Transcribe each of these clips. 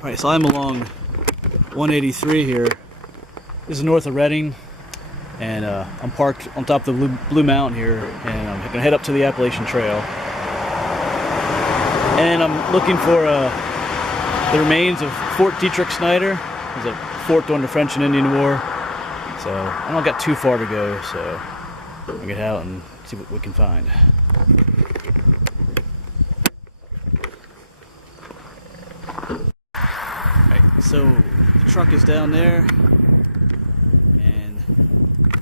Alright, so I'm along 183 here. This is north of Reading, and I'm parked on top of the Blue Mountain here, and I'm going to head up to the Appalachian Trail. And I'm looking for the remains of Fort Dietrich Snyder. It was a fort during the French and Indian War. So I don't got too far to go, so I'll get out and see what we can find. So the truck is down there, and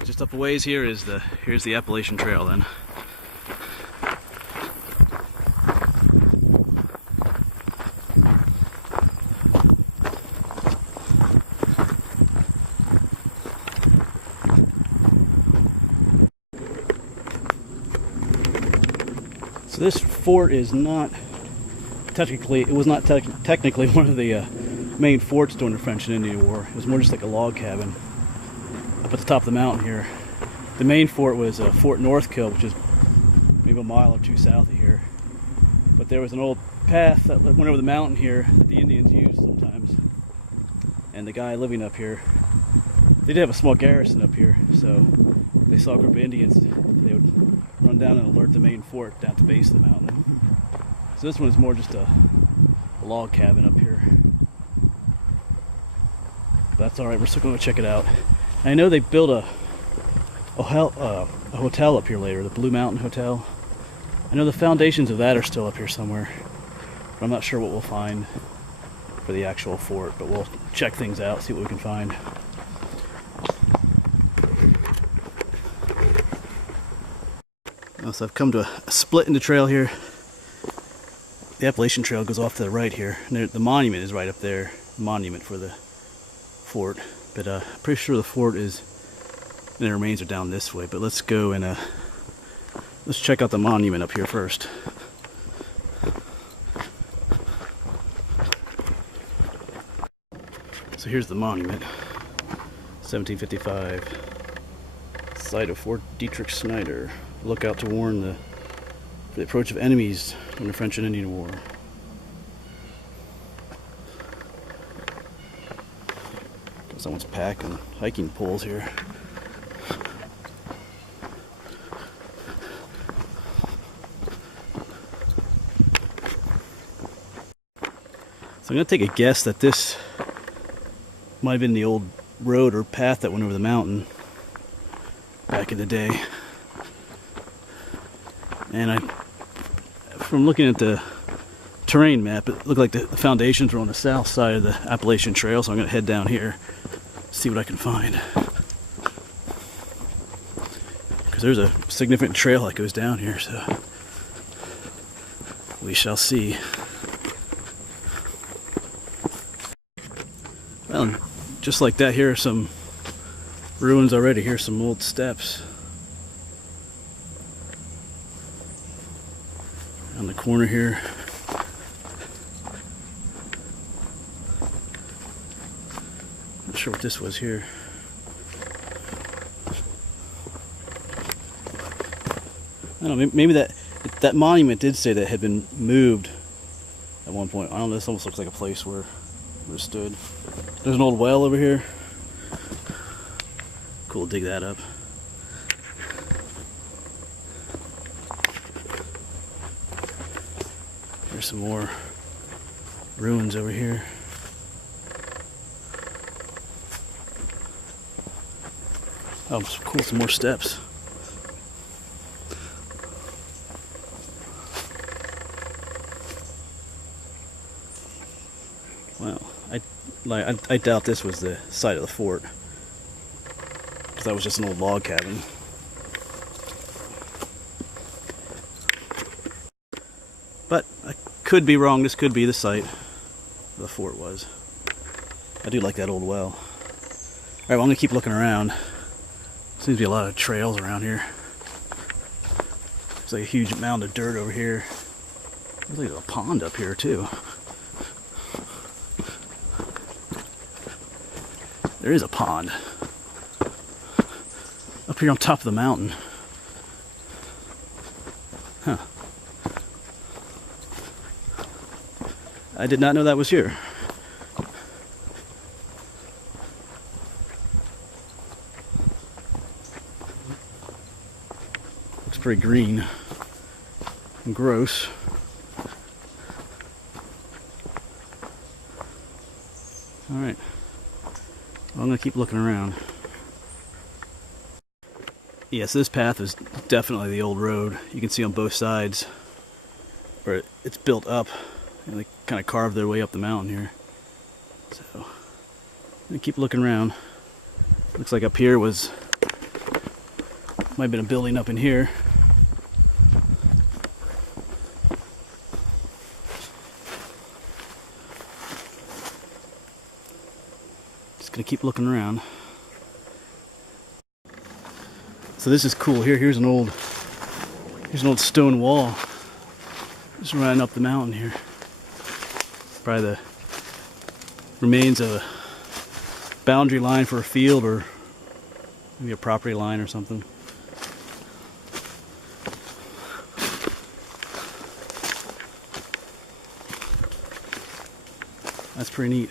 just up a ways here is here's the Appalachian Trail then. So this fort is not technically, it was not technically one of the main forts during the French and Indian War. It was more just like a log cabin up at the top of the mountain here. The main fort was Fort Northkill, which is maybe a mile or two south of here. But there was an old path that went over the mountain here that the Indians used sometimes. And the guy living up here, they did have a small garrison up here, so they saw a group of Indians, they would run down and alert the main fort down at the base of the mountain. So this one is more just a log cabin up here. That's alright, we're still going to check it out. And I know they built a hotel up here later, the Blue Mountain Hotel. I know the foundations of that are still up here somewhere, but I'm not sure what we'll find for the actual fort, but we'll check things out, see what we can find. So I've come to a split in the trail here. The Appalachian Trail goes off to the right here, and the monument is right up there, the monument for the fort, but I'm pretty sure the fort is, and the remains are down this way. But let's go and let's check out the monument up here first. So here's the monument, 1755, site of Fort Dietrich Snyder. Look out to warn for the approach of enemies in the French and Indian War. Someone's packing hiking poles here. So I'm going to take a guess that this might have been the old road or path that went over the mountain back in the day. And from looking at the terrain map, it looked like the foundations were on the south side of the Appalachian Trail, so I'm going to head down here, see what I can find. Because there's a significant trail that goes down here, so we shall see. Well, just like that, here are some ruins already. Here's some old steps. On the corner here. Not sure what this was here. I don't know, maybe that monument did say that it had been moved at one point. I don't know, this almost looks like a place where it stood. There's an old well over here. Cool, dig that up. There's some more ruins over here. Oh, cool, some more steps. Wow, I doubt this was the site of the fort, because that was just an old log cabin. But I could be wrong, this could be the site the fort was. I do like that old well. Alright, well, I'm going to keep looking around. Seems to be a lot of trails around here. There's like a huge mound of dirt over here. There's like a pond up here too. There is a pond up here on top of the mountain. Huh. I did not know that was here. Looks pretty green and gross. Alright, well, I'm going to keep looking around. Yes, this path is definitely the old road. You can see on both sides where it's built up, and they kind of carved their way up the mountain here. So, I'm going to keep looking around. Looks like up here was, might have been a building up in here. Just gonna keep looking around. So this is cool. Here's an old stone wall just running up the mountain here. Probably the remains of a boundary line for a field, or maybe a property line or something. That's pretty neat.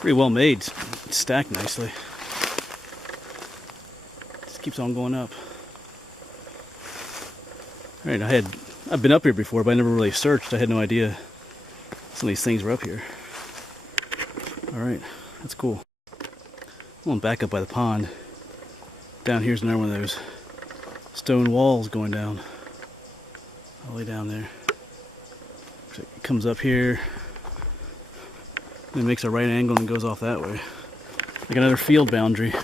Pretty well made. It's stacked nicely. Just keeps on going up. Alright, I've been up here before, but I never really searched. I had no idea some of these things were up here. Alright, that's cool. I'm going back up by the pond. Down here's another one of those stone walls going down. All the way down there. So it comes up here, and it makes a right angle and goes off that way. Like another field boundary.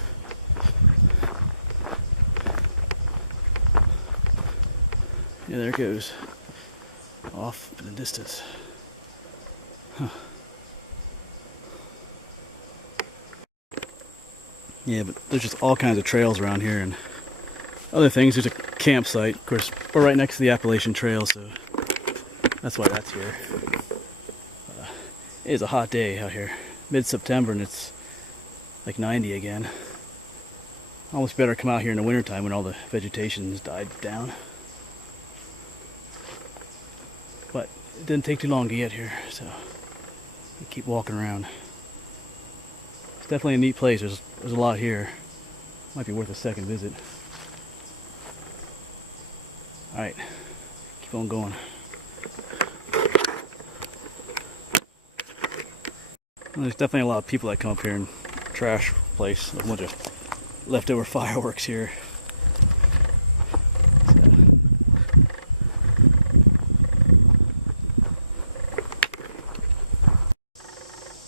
Yeah, there it goes. Off in the distance. Huh. Yeah, but there's just all kinds of trails around here and other things. There's a campsite. Of course, we're right next to the Appalachian Trail, so that's why that's here. It is a hot day out here. Mid-September, and it's like 90 again. Almost better come out here in the wintertime when all the vegetation's died down. But it didn't take too long to get here, so we keep walking around. It's definitely a neat place. There's a lot here. Might be worth a second visit. Alright, keep on going. Well, there's definitely a lot of people that come up here and trash the place. A bunch of leftover fireworks here.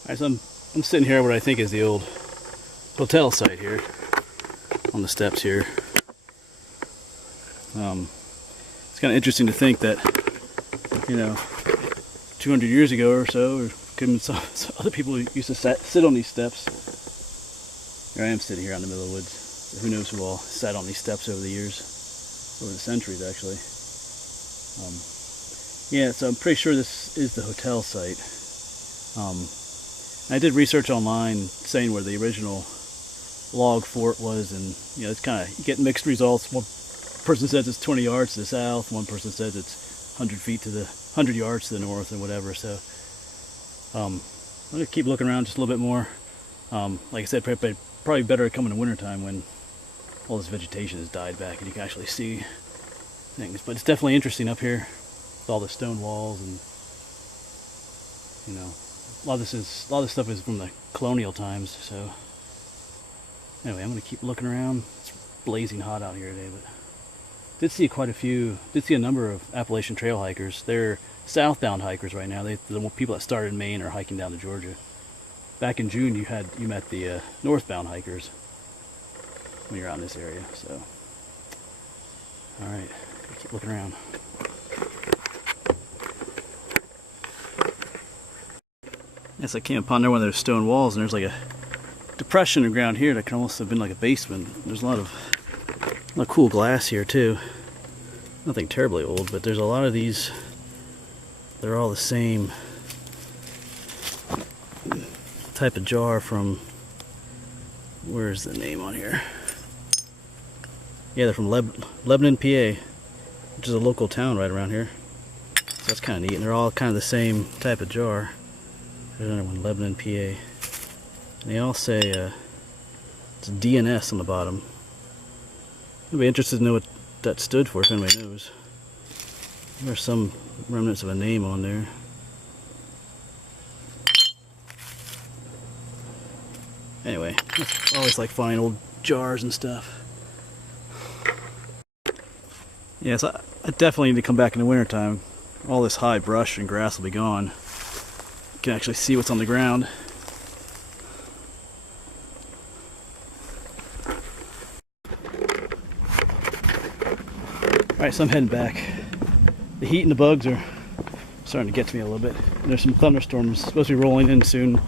Alright, so I'm sitting here at what I think is the old hotel site here. On the steps here. It's kind of interesting to think that, 200 years ago or so, or could have been some other people who used to sit on these steps. Here I am sitting here out in the middle of the woods. Who knows who all sat on these steps over the years, over the centuries actually. Yeah, so I'm pretty sure this is the hotel site. I did research online saying where the original log fort was, and it's kind of, you get mixed results. One person says it's 20 yards to the south, one person says it's 100 yards to the north, and whatever. So I'm gonna keep looking around just a little bit more. Like I said, probably better to come in the wintertime when all this vegetation has died back and you can actually see things. But it's definitely interesting up here with all the stone walls, and a lot of this stuff is from the colonial times. So anyway, I'm gonna keep looking around. It's blazing hot out here today, but did see a number of Appalachian Trail hikers. They're southbound hikers right now. The people that started in Maine are hiking down to Georgia. Back in June, you met the northbound hikers when you're out in this area. So, all right, keep looking around. Yes, I came upon one of those stone walls, and there's like a depression in the ground here that can almost have been like a basement. There's a lot of cool glass here too. Nothing terribly old, but there's a lot of these. They're all the same type of jar from, where's the name on here? Yeah, they're from Lebanon, PA, which is a local town right around here. So that's kind of neat, and they're all kind of the same type of jar. There's another one, Lebanon, PA. And they all say it's DNS on the bottom. I'd be interested to know what that stood for if anybody knows. There's some remnants of a name on there. Anyway, I always like finding old jars and stuff. Yes, I definitely need to come back in the wintertime. All this high brush and grass will be gone. You can actually see what's on the ground. Alright, so I'm heading back. The heat and the bugs are starting to get to me a little bit. And there's some thunderstorms supposed to be rolling in soon.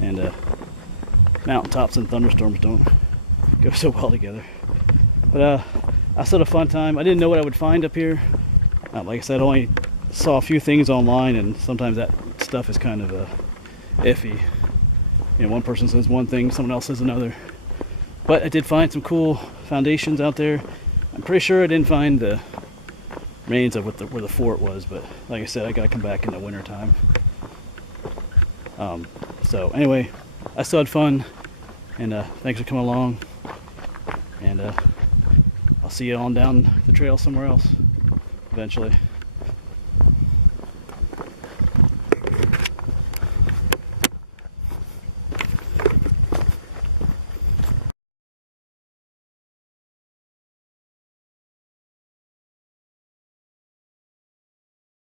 And mountaintops and thunderstorms don't go so well together. But I still had a fun time. I didn't know what I would find up here. Like I said, I only saw a few things online, and sometimes that stuff is kind of iffy. You know, one person says one thing, someone else says another. But I did find some cool foundations out there. I'm pretty sure I didn't find the remains of where the fort was, but like I said, I gotta come back in the winter time. So anyway, I still had fun, and thanks for coming along. And I'll see you on down the trail somewhere else eventually.